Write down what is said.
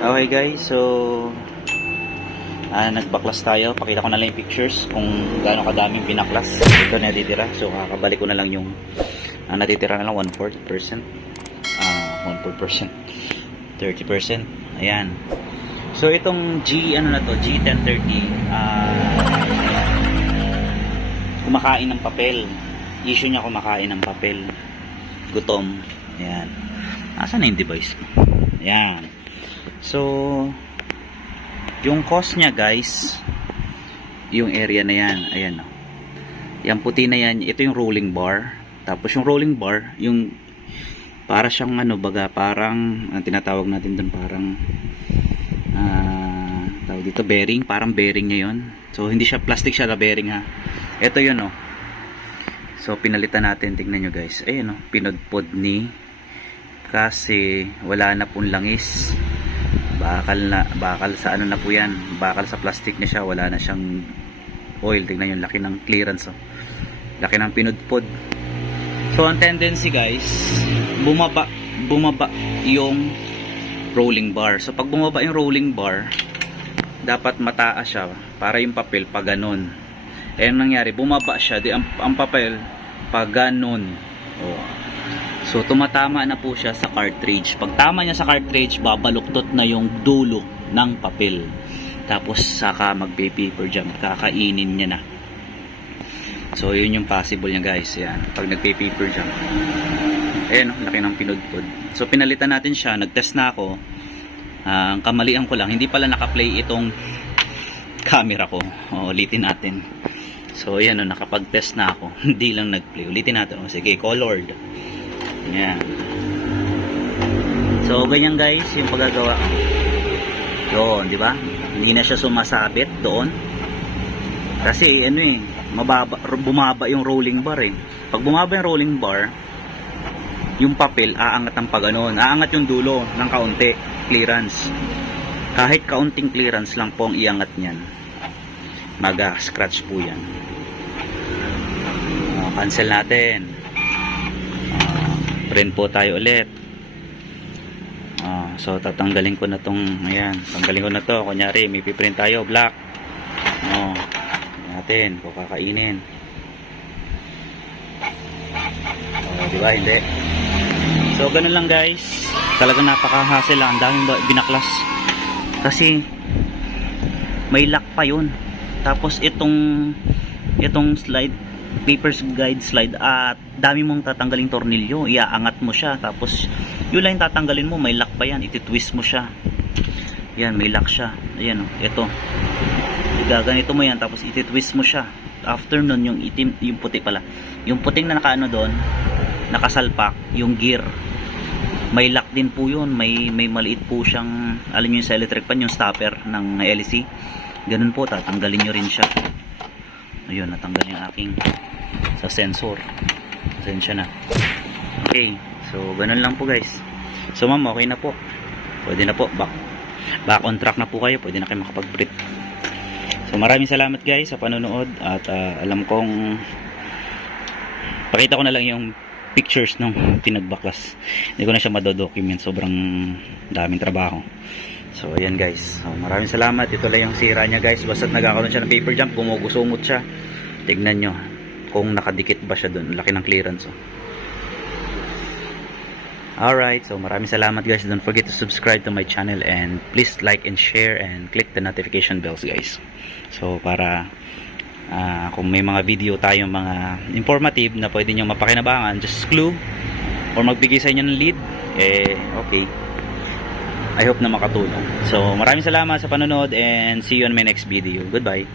Okay guys, so nagbaklas tayo. Pakita ko na lang yung pictures kung gaano kadaming binaklas. Ito na natitira. So kakabalik ko na lang yung natitira na lang 1/4%. 1/4%. 30%. Ayan. So itong G1030 kumakain ng papel. Issue niya kumakain ng papel. Gutom. Ayan. Nasaan na yung device ko? Ayan. So yung cost niya guys, yung area na yan, ayan o. Yung puti na yan, ito yung rolling bar. Tapos yung rolling bar, yung para siyang parang tinatawag natin doon parang tawag dito bearing, parang bearing niya yun. So hindi siya plastic, siya na bearing ha. Ito yun o. So pinalitan natin, tingnan nyo guys. Ayan o, pinodpod ni kasi wala na pong langis. Bakal sa ano na po yan, bakal sa plastic na siya, wala na siyang oil. Tingnan yung laki ng clearance, oh. Laki ng pinudpod. So ang tendency guys, bumaba yung rolling bar. So pag bumaba yung rolling bar, dapat mataas siya para yung papel pa ganon. Eh nangyari, bumaba siya, di ang papel pa ganon. Oh. So tumatama na po siya sa cartridge. Pag tama niya sa cartridge, babaluktot na yung dulo ng papel. Tapos saka magpe-paper jam, kakainin niya na. So yun yung possible niya guys. Yan, pag nagpe-paper jam. Ayan, laki ng pinudpod. So pinalitan natin siya, nagtest na ako. Ang kamalian ko lang, hindi pala naka-play itong camera ko. Ulitin natin. So yan, nakapag-test na ako. Hindi lang nag-play. Ulitin natin. Sige, colored. Yan. So ganyan guys yung paggagawa. Doon, di ba? Hindi na siya sumasabit doon. Kasi bumaba yung rolling bar eh. Pag bumaba yung rolling bar, yung papel aangat ang paganoon. Aangat yung dulo ng kaunti, clearance. Kahit kaunting clearance lang po ang iangat niyan. Maga-scratch po yan. Cancel natin. Print po tayo ulit. So tatanggalin ko na tong, ayan, tanggalin ko na to. Kunyari may piprint tayo, black. Natin, kung kakainin. Diba, hindi. So ganun lang guys. Talagang napaka-hassle lang. Ang daming binaklas. Kasi may lock pa yun. Tapos itong paper guide slide at dami mong tatanggalin tornilyo, iaangat mo siya, tapos yung line tatanggalin mo, may lock pa yan, ititwist mo siya. Yan, may lock siya. Ayan, ito igaganito mo yan, tapos ititwist mo siya. After nun, yung itim, yung puti pala, yung puting na nakaano doon, nakasalpak, yung gear, may lock din po yun. May maliit po siyang, alam nyo yung sa electric pan, yung stopper ng LC, ganun po, tatanggalin nyo rin siya. Ayun, natanggal yung aking sa sensor. Pasensya na. Okay, so ganun lang po guys. So ma'am, okay na po. Pwede na po, back on track na po kayo. Pwede na kayo makapag-print. So maraming salamat guys sa panonood. At alam kong pakita ko na lang yung pictures ng pinagbaklas. Hindi ko na siya madodocument. Sobrang daming trabaho. So ayan guys, so, maraming salamat. Ito lang yung sira niya guys. Basta't nagkakaroon siya ng paper jump, gumugusumot siya. Tignan nyo kung nakadikit ba siya dun. Laki ng clearance. Alright, so maraming salamat guys. Don't forget to subscribe to my channel, and please like and share and click the notification bells guys. So para kung may mga video tayong mga informative na pwede nyo mapakinabangan, just clue or magbigay sa inyo ng lead, okay, I hope na makatulong. So maraming salamat sa panonood, and see you on my next video. Goodbye.